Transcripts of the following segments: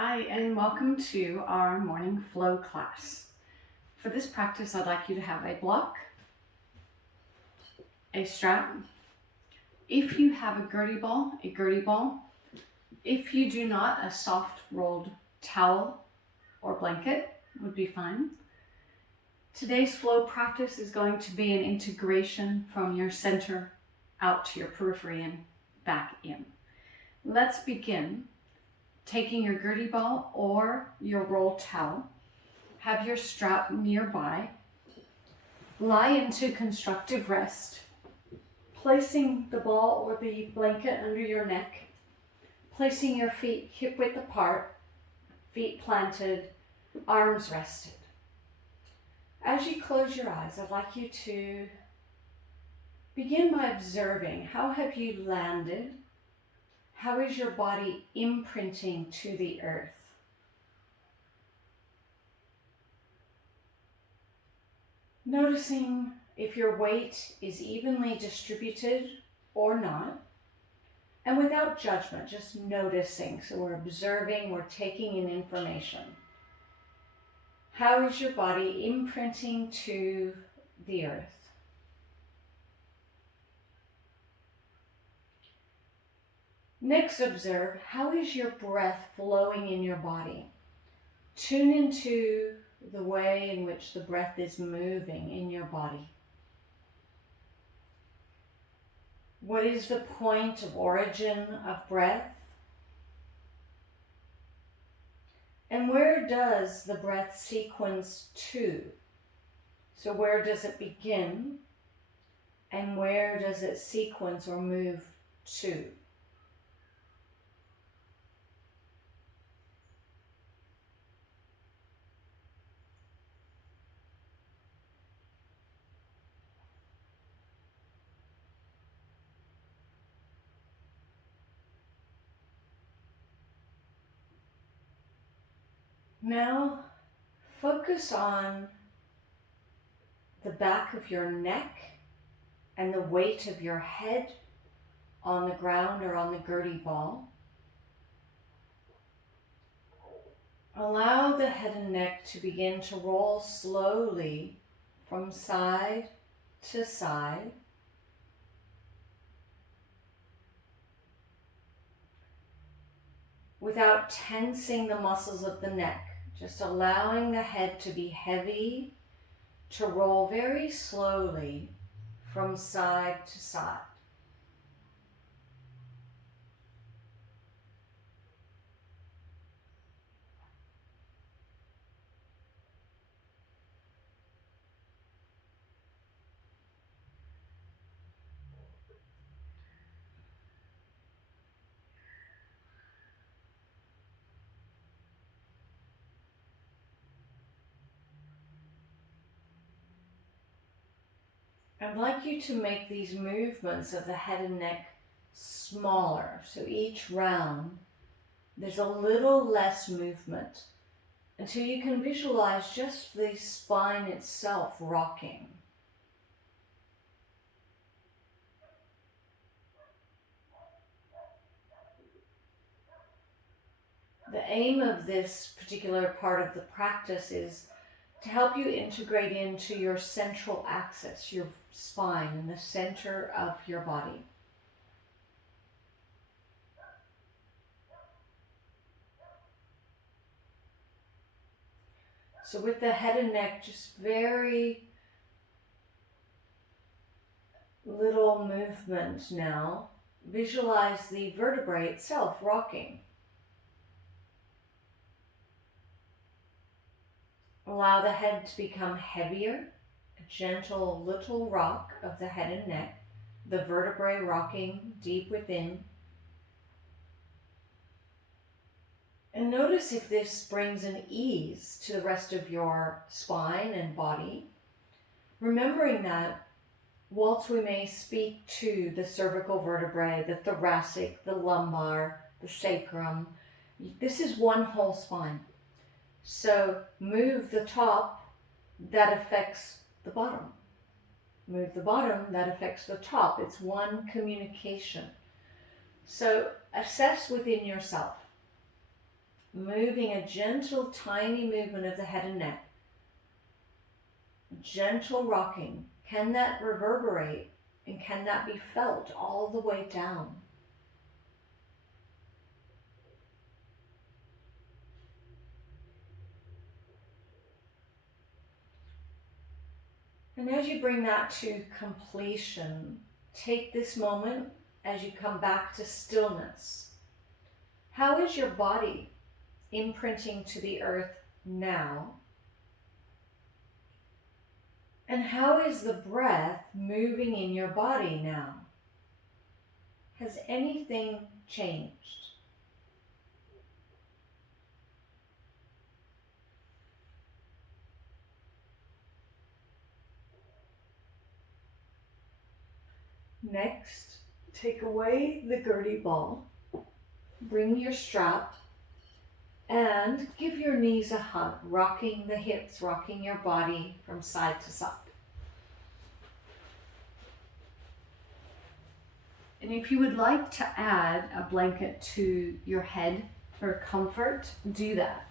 Hi, and welcome to our morning flow class. For this practice, I'd like you to have a block, a strap. If you have a gertie ball, a gertie ball. If you do not, a soft rolled towel or blanket would be fine. Today's flow practice is going to be an integration from your center out to your periphery and back in. Let's begin. Taking your gertie ball or your rolled towel, have your strap nearby, lie into constructive rest, placing the ball or the blanket under your neck, placing your feet hip width apart, feet planted, arms rested. As you close your eyes, I'd like you to begin by observing how have you landed. How is your body imprinting to the earth? Noticing if your weight is evenly distributed or not, and without judgment, just noticing. So we're observing, we're taking in information. How is your body imprinting to the earth? Next, observe, how is your breath flowing in your body? Tune into the way in which the breath is moving in your body. What is the point of origin of breath? And where does the breath sequence to? So where does it begin? And where does it sequence or move to? Now, focus on the back of your neck and the weight of your head on the ground or on the gertie ball. Allow the head and neck to begin to roll slowly from side to side. Without tensing the muscles of the neck, just allowing the head to be heavy, to roll very slowly from side to side. I'd like you to make these movements of the head and neck smaller. So each round, there's a little less movement until you can visualize just the spine itself rocking. The aim of this particular part of the practice is to help you integrate into your central axis, your spine, in the center of your body. So with the head and neck, just very little movement now, visualize the vertebrae itself rocking. Allow the head to become heavier, a gentle little rock of the head and neck, the vertebrae rocking deep within. And notice if this brings an ease to the rest of your spine and body, remembering that whilst we may speak to the cervical vertebrae, the thoracic, the lumbar, the sacrum, this is one whole spine. So move the top, that affects the bottom. Move the bottom, that affects the top. It's one communication. So assess within yourself. moving a gentle, tiny movement of the head and neck. Gentle rocking. Can that reverberate and can that be felt all the way down? And as you bring that to completion, take this moment as you come back to stillness. How is your body imprinting to the earth now? And how is the breath moving in your body now? Has anything changed? Next, take away the gertie ball, bring your strap, and give your knees a hug, rocking the hips, rocking your body from side to side. And if you would like to add a blanket to your head for comfort, do that.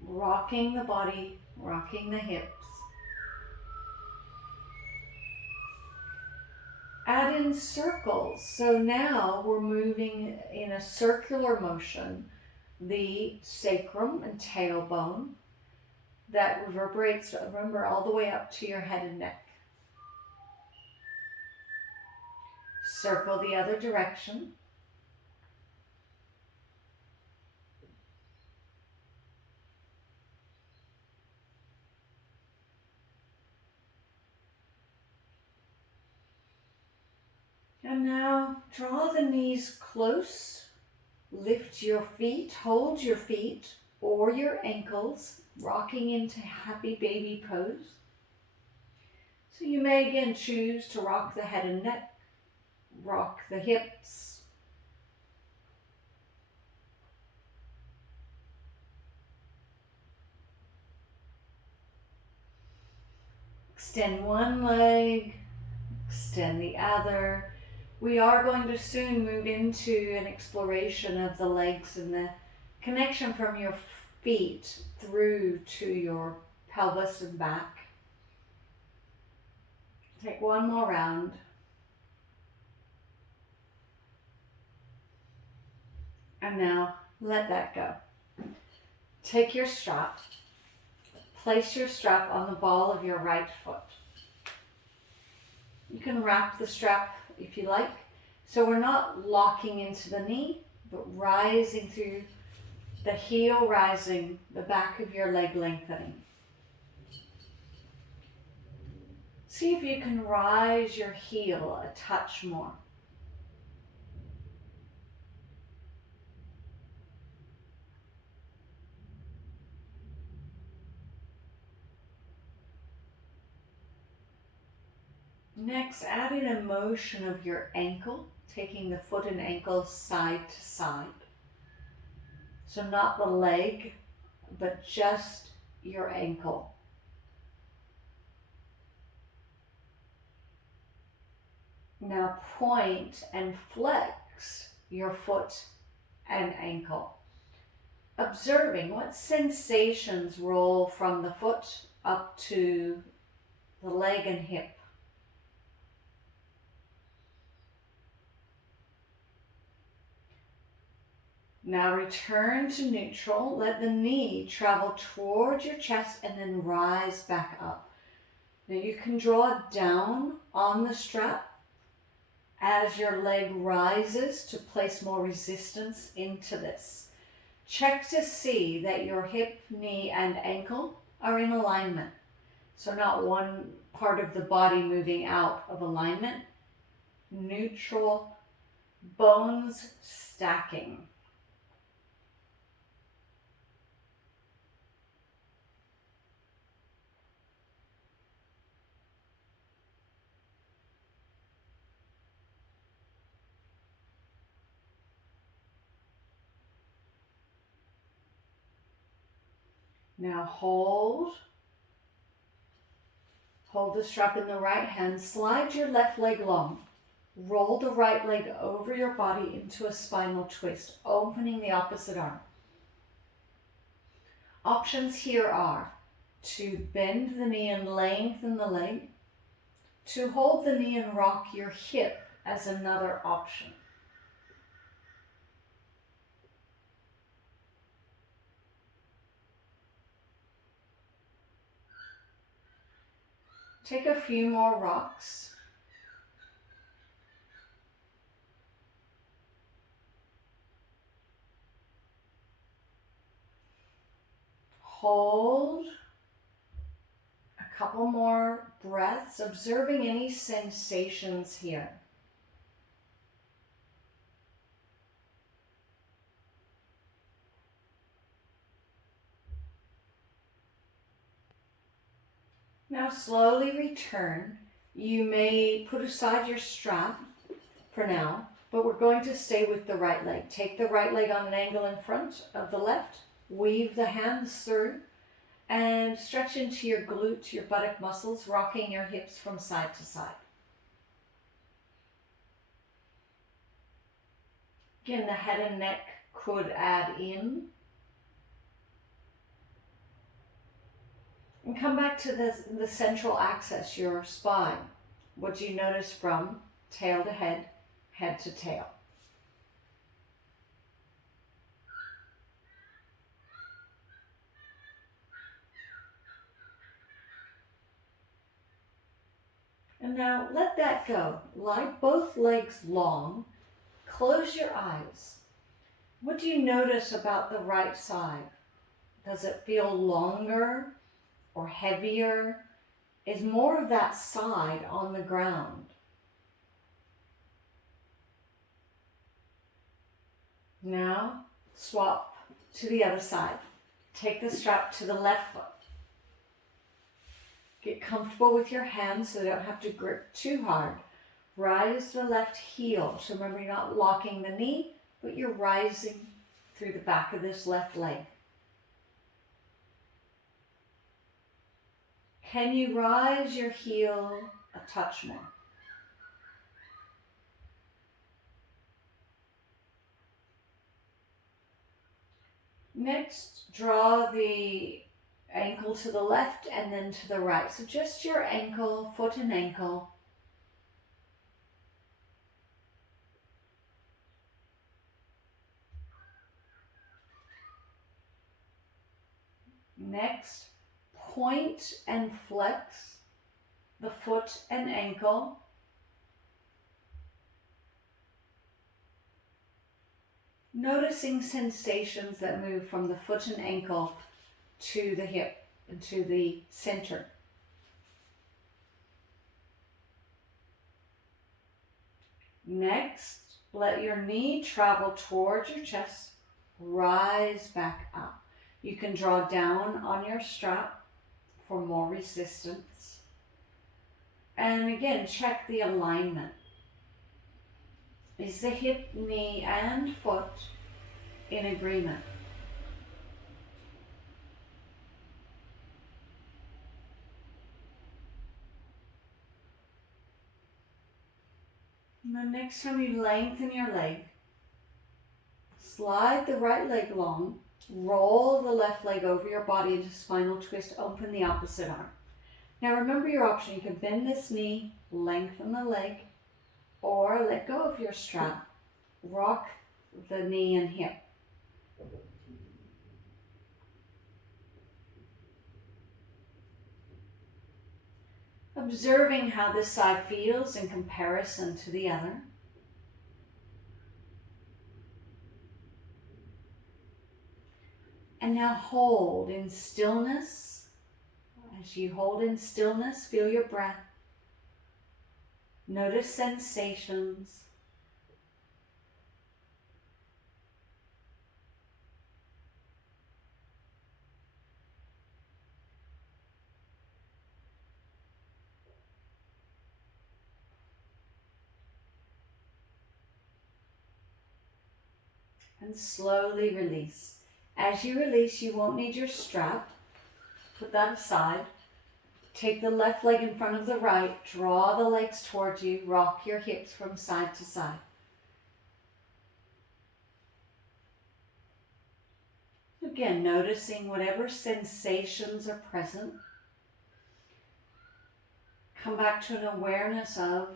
Rocking the body, rocking the hips. Add in circles. So now we're moving in a circular motion, the sacrum and tailbone that reverberates, remember, all the way up to your head and neck. Circle the other direction. And now draw the knees close, lift your feet, hold your feet or your ankles, rocking into happy baby pose. So you may again choose to rock the head and neck, rock the hips. Extend one leg, extend the other. We are going to soon move into an exploration of the legs and the connection from your feet through to your pelvis and back. Take one more round. And now let that go. Take your strap. Place your strap on the ball of your right foot. You can wrap the strap if you like. So we're not locking into the knee, but rising through the heel, rising, the back of your leg lengthening. See if you can rise your heel a touch more. Next, add in a motion of your ankle, taking the foot and ankle side to side. So not the leg, but just your ankle. Now point and flex your foot and ankle. Observing what sensations roll from the foot up to the leg and hip. Now return to neutral. Let the knee travel towards your chest and then rise back up. Now you can draw down on the strap as your leg rises to place more resistance into this. Check to see that your hip, knee, and ankle are in alignment. So not one part of the body moving out of alignment. Neutral, bones stacking. Now hold the strap in the right hand, slide your left leg long. Roll the right leg over your body into a spinal twist, opening the opposite arm. Options here are to bend the knee and lengthen the leg, to hold the knee and rock your hip as another option. Take a few more rocks. Hold a couple more breaths, observing any sensations here. Now slowly return. You may put aside your strap for now, but we're going to stay with the right leg. Take the right leg on an angle in front of the left, weave the hands through, and stretch into your glute, your buttock muscles, rocking your hips from side to side. Again, the head and neck could add in. And come back to the central axis, your spine. What do you notice from tail to head, head to tail? And now let that go. Lie both legs long. Close your eyes. What do you notice about the right side? Does it feel longer or heavier? Is more of that side on the ground? Now swap to the other side. Take the strap to the left foot. Get comfortable with your hands so they don't have to grip too hard. Rise the left heel. So remember, you're not locking the knee, but you're rising through the back of this left leg. Can you rise your heel a touch more? Next, draw the ankle to the left and then to the right. So just your ankle, foot and ankle. Next, point and flex the foot and ankle. Noticing sensations that move from the foot and ankle to the hip and to the center. Next, let your knee travel towards your chest, rise back up. You can draw down on your strap for more resistance. And again, check the alignment. Is the hip, knee, and foot in agreement? And the next time you lengthen your leg, slide the right leg long, roll the left leg over your body into spinal twist, open the opposite arm. Now remember your option. You can bend this knee, lengthen the leg, or let go of your strap, rock the knee and hip. Observing how this side feels in comparison to the other. And now hold in stillness. As you hold in stillness, feel your breath. Notice sensations. And slowly release. As you release, you won't need your strap. Put that aside. Take the left leg in front of the right, draw the legs towards you, rock your hips from side to side. Again, noticing whatever sensations are present. Come back to an awareness of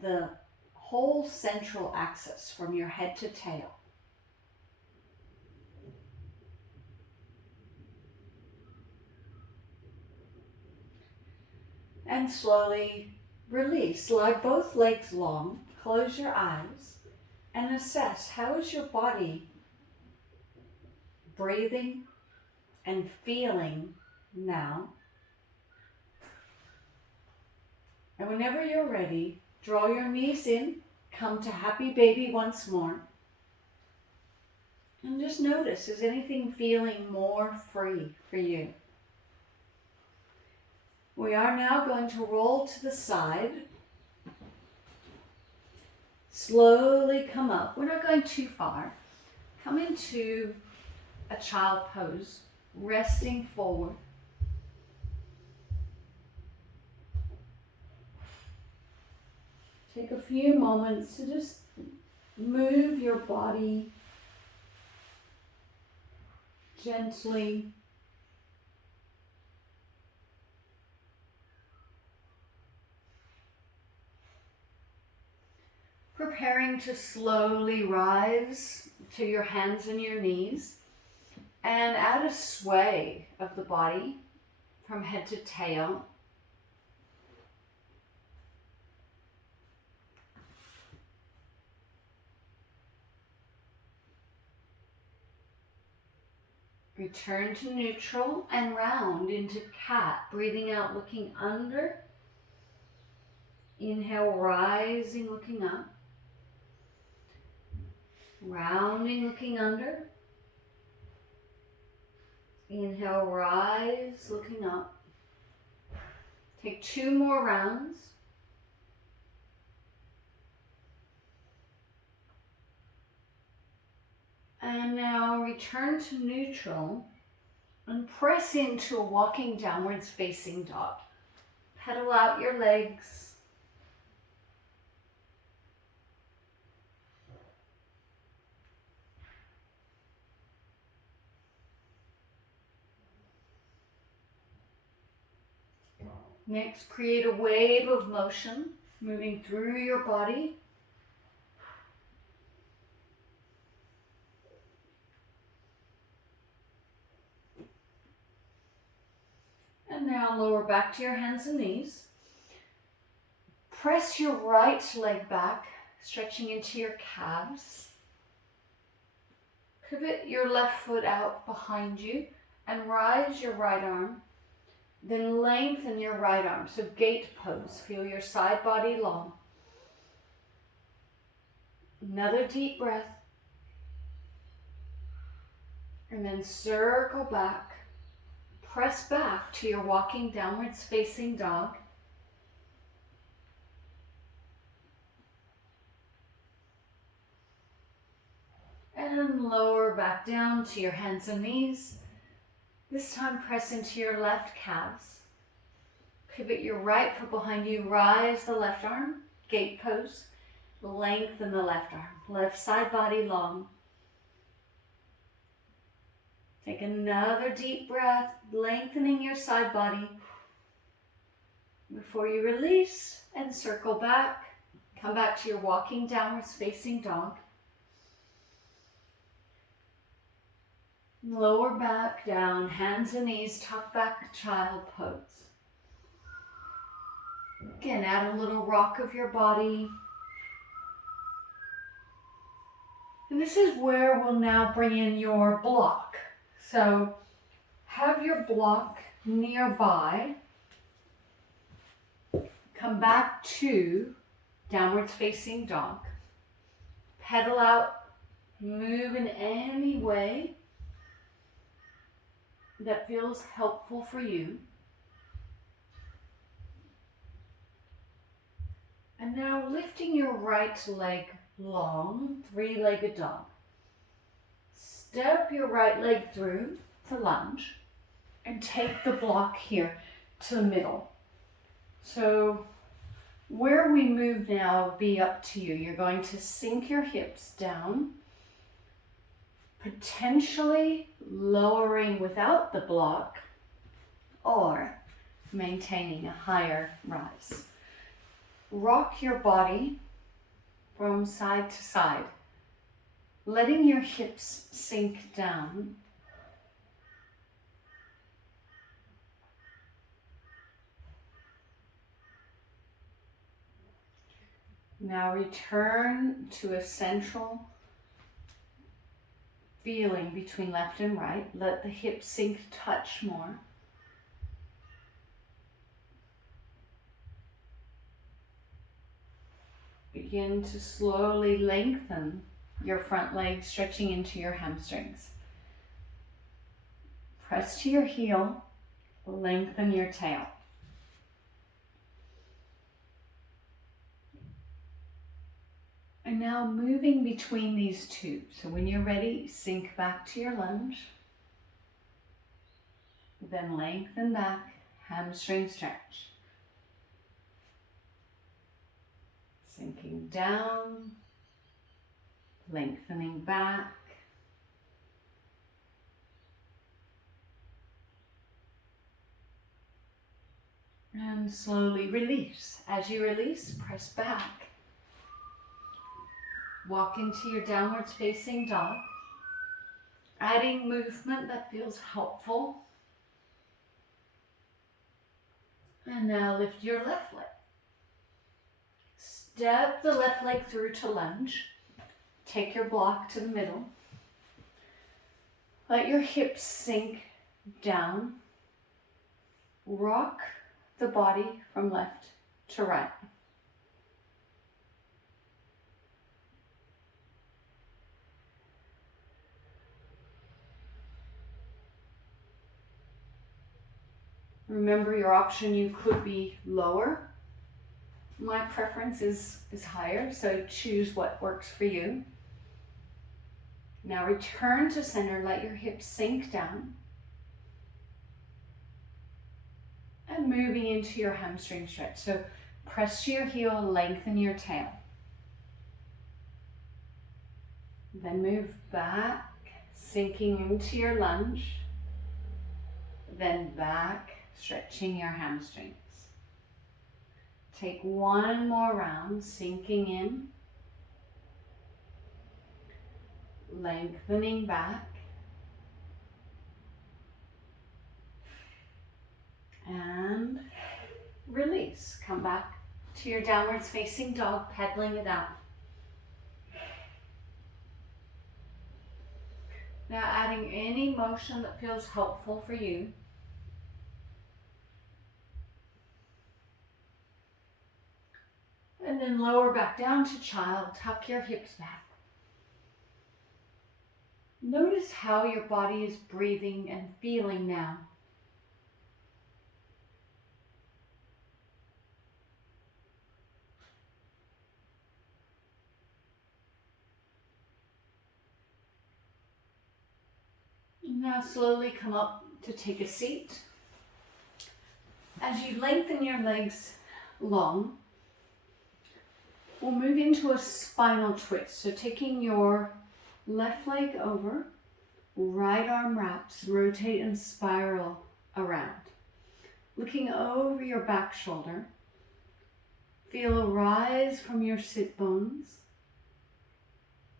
the whole central axis from your head to tail. And slowly release. Lie both legs long, close your eyes, and assess how is your body breathing and feeling now. And whenever you're ready, draw your knees in, come to happy baby once more. And just notice, is anything feeling more free for you? We are now going to roll to the side. Slowly come up. We're not going too far. Come into a child pose, resting forward. Take a few moments to just move your body gently. Preparing to slowly rise to your hands and your knees and add a sway of the body from head to tail. Return to neutral and round into cat, breathing out, looking under. Inhale, rising, looking up. Rounding, looking under. Inhale, rise, looking up. Take 2 more rounds. And now return to neutral and press into a walking downwards facing dog. Pedal out your legs. Next, create a wave of motion moving through your body. And now lower back to your hands and knees. Press your right leg back, stretching into your calves. Pivot your left foot out behind you and rise your right arm. Then lengthen your right arm, so gate pose. Feel your side body long. Another deep breath. And then circle back. Press back to your walking downwards facing dog. And lower back down to your hands and knees. This time press into your left calves. Pivot your right foot behind you. Rise the left arm. Gate pose. Lengthen the left arm. Left side body long. Take another deep breath, lengthening your side body. Before you release and circle back, come back to your walking downwards facing dog. Lower back down, hands and knees, tuck back, child pose. Again, add a little rock of your body. And this is where we'll now bring in your block. So have your block nearby. Come back to downwards facing dog. Pedal out, move in any way that feels helpful for you. And now lifting your right leg long, 3-legged dog. Step your right leg through to lunge and take the block here to the middle. So where we move now will be up to you. You're going to sink your hips down, potentially lowering without the block or maintaining a higher rise. Rock your body from side to side, letting your hips sink down. Now return to a central feeling between left and right. Let the hips sink, touch more. Begin to slowly lengthen your front leg, stretching into your hamstrings. Press to your heel, lengthen your tail. And now moving between these two. So when you're ready, sink back to your lunge. Then lengthen back, hamstring stretch. Sinking down, lengthening back. And slowly release. As you release, press back. Walk into your downwards facing dog. Adding movement that feels helpful. And now lift your left leg. Step the left leg through to lunge. Take your block to the middle. Let your hips sink down. Rock the body from left to right. Remember your option, you could be lower. My preference is higher, so choose what works for you. Now return to center, let your hips sink down. And moving into your hamstring stretch. So press to your heel, lengthen your tail. Then move back, sinking into your lunge. Then back, stretching your hamstrings. Take one more round, sinking in. Lengthening back. And release. Come back to your downwards facing dog, pedaling it out. Now adding any motion that feels helpful for you. And then lower back down to child, tuck your hips back. Notice how your body is breathing and feeling now. Now slowly come up to take a seat. As you lengthen your legs long, we'll move into a spinal twist. So taking your left leg over, right arm wraps, rotate and spiral around. Looking over your back shoulder, feel a rise from your sit bones.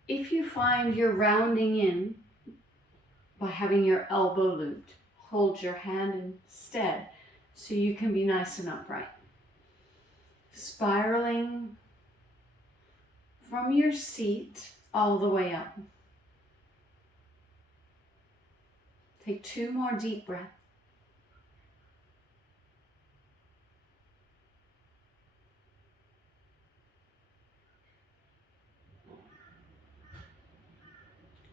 If you find you're rounding in by having your elbow looped, hold your hand instead so you can be nice and upright. Spiraling from your seat all the way up. Take 2 more deep breaths.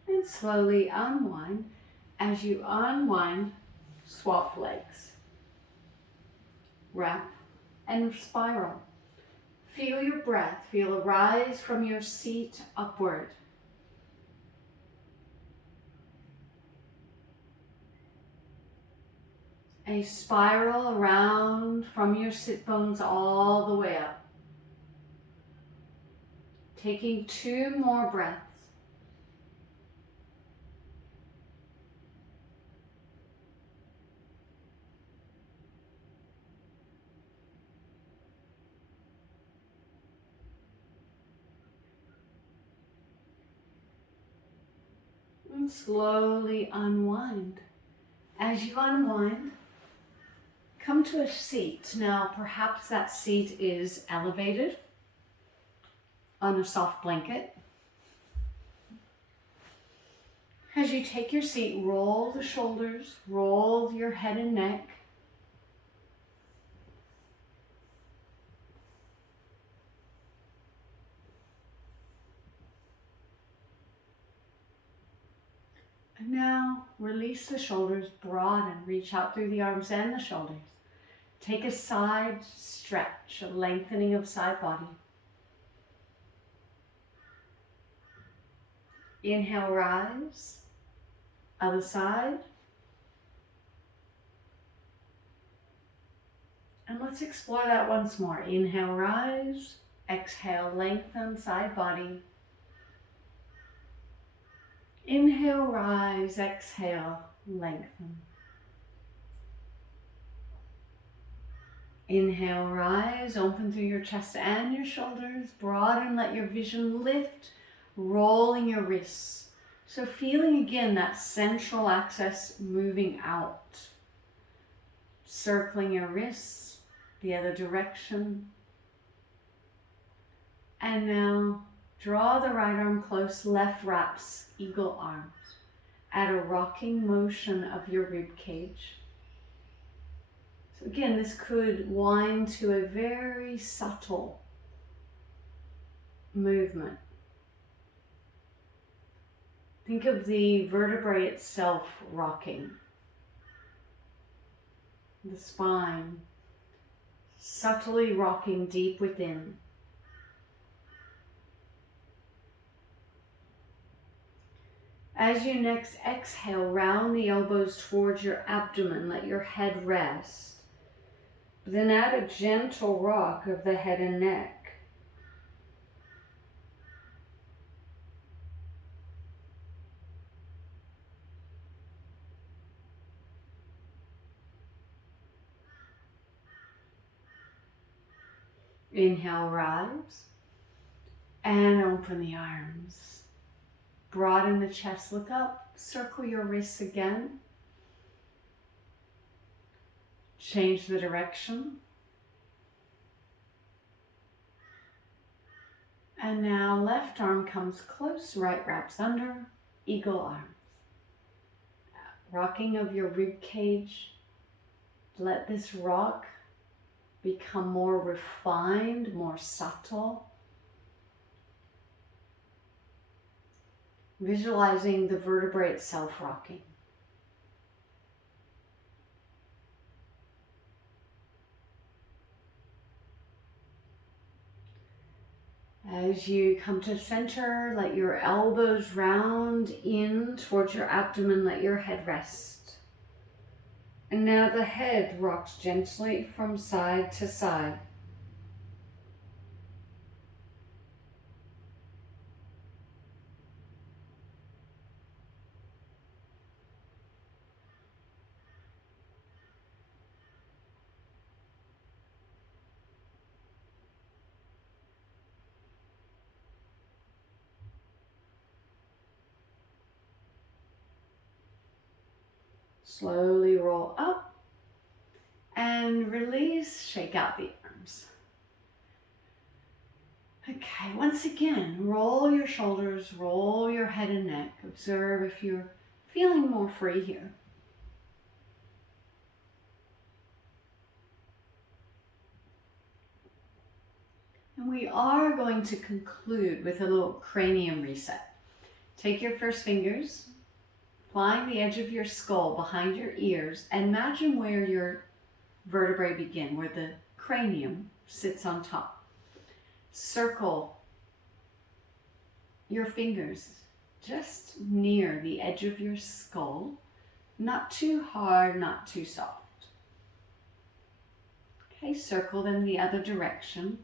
And slowly unwind. As you unwind, swap legs. Wrap and spiral. Feel your breath. Feel a rise from your seat upward. a spiral around from your sit bones all the way up. Taking 2 more breaths. And slowly unwind. As you unwind, come to a seat. Now, perhaps that seat is elevated on a soft blanket. As you take your seat, roll the shoulders, roll your head and neck. And now release the shoulders, broaden, reach out through the arms and the shoulders. Take a side stretch, a lengthening of side body. Inhale, rise. Other side. And let's explore that once more. Inhale, rise. Exhale, lengthen, side body. Inhale, rise. Exhale, lengthen. Inhale, rise. Open through your chest and your shoulders. Broaden, let your vision lift. Rolling your wrists. So feeling again that central axis moving out. Circling your wrists the other direction. And now draw the right arm close, left wraps eagle arms. Add a rocking motion of your rib cage. So again, this could wind to a very subtle movement. Think of the vertebrae itself rocking. The spine subtly rocking deep within. As you next exhale, round the elbows towards your abdomen, let your head rest. Then add a gentle rock of the head and neck. Inhale, rise, and open the arms. Broaden the chest, look up, circle your wrists again. Change the direction. And now left arm comes close, right wraps under, eagle arms. Rocking of your rib cage. Let this rock become more refined, more subtle. Visualizing the vertebrae itself rocking. As you come to center, let your elbows round in towards your abdomen, let your head rest. And now the head rocks gently from side to side. Slowly roll up and release, shake out the arms. Okay, once again, roll your shoulders, roll your head and neck. Observe if you're feeling more free here. And we are going to conclude with a little cranium reset. Take your first fingers, find the edge of your skull behind your ears, and imagine where your vertebrae begin, where the cranium sits on top. Circle your fingers just near the edge of your skull, not too hard, not too soft. Okay, circle them the other direction.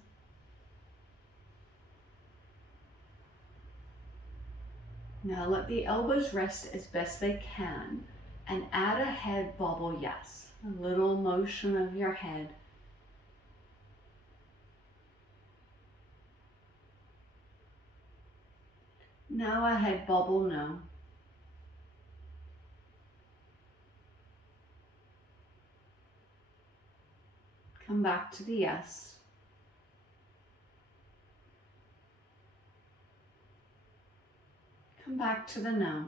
Now let the elbows rest as best they can and add a head bobble, yes. A little motion of your head. Now a head bobble, no. Come back to the yes. Come back to the no.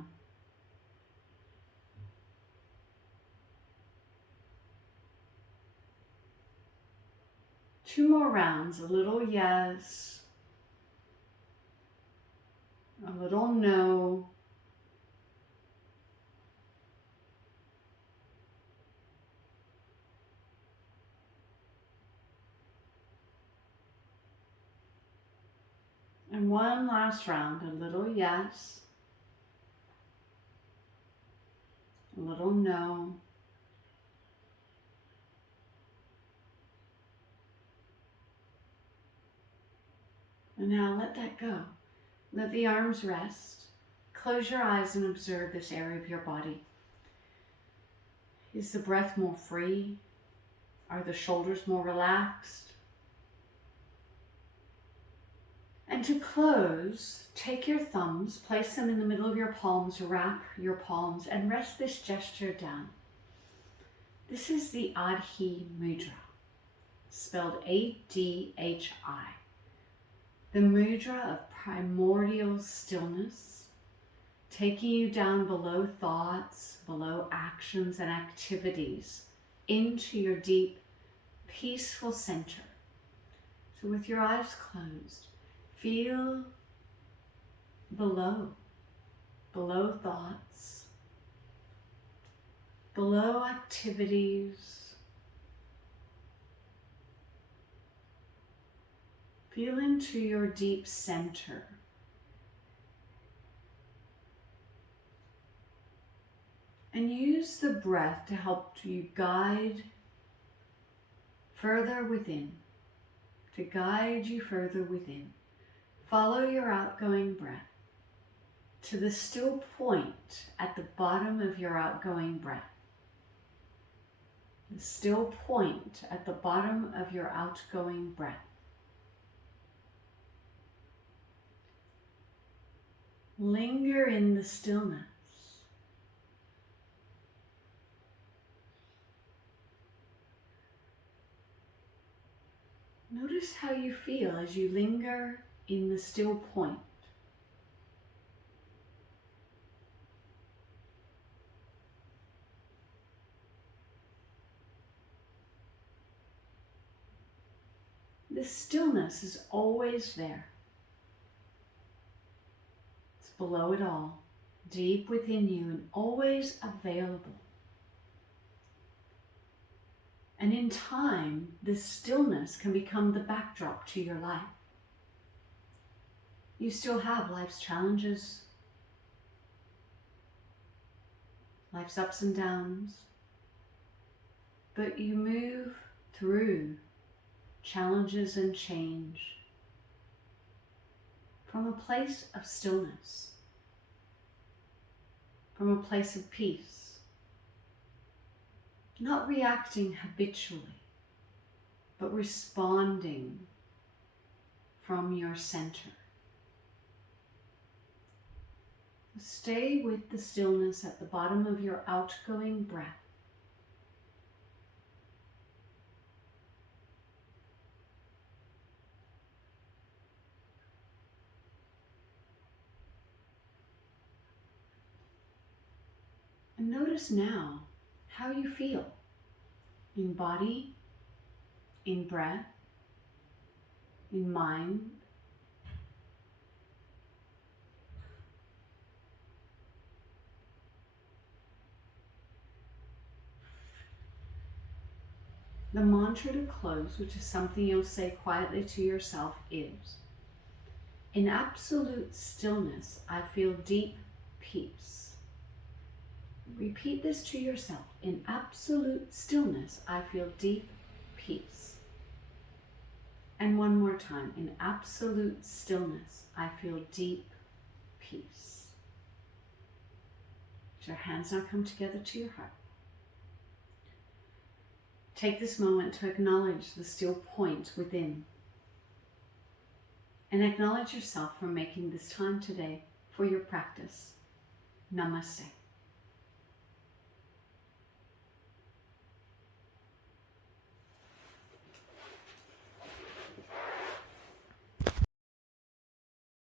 Two more rounds, a little yes, a little no. And one last round, a little yes, a little no. And now let that go. Let the arms rest. Close your eyes and observe this area of your body. Is the breath more free? Are the shoulders more relaxed? And to close, take your thumbs, place them in the middle of your palms, wrap your palms, and rest this gesture down. This is the Adhi Mudra, spelled A-D-H-I. The mudra of primordial stillness, taking you down below thoughts, below actions and activities, into your deep, peaceful center. So with your eyes closed, feel below thoughts, below activities. Feel into your deep center. And use the breath to help you guide further within, to guide you further within. Follow your outgoing breath to the still point at the bottom of your outgoing breath. The still point at the bottom of your outgoing breath. Linger in the stillness. Notice how you feel as you linger in the still point. The stillness is always there. It's below it all, deep within you and always available. And in time, this stillness can become the backdrop to your life. You still have life's challenges, life's ups and downs, but you move through challenges and change from a place of stillness, from a place of peace. Not reacting habitually, but responding from your center. Stay with the stillness at the bottom of your outgoing breath. And notice now how you feel in body, in breath, in mind. The mantra to close, which is something you'll say quietly to yourself, is, in absolute stillness, I feel deep peace. Repeat this to yourself. In absolute stillness, I feel deep peace. And one more time, in absolute stillness, I feel deep peace. Let your hands now come together to your heart. Take this moment to acknowledge the still point within. And acknowledge yourself for making this time today for your practice. Namaste.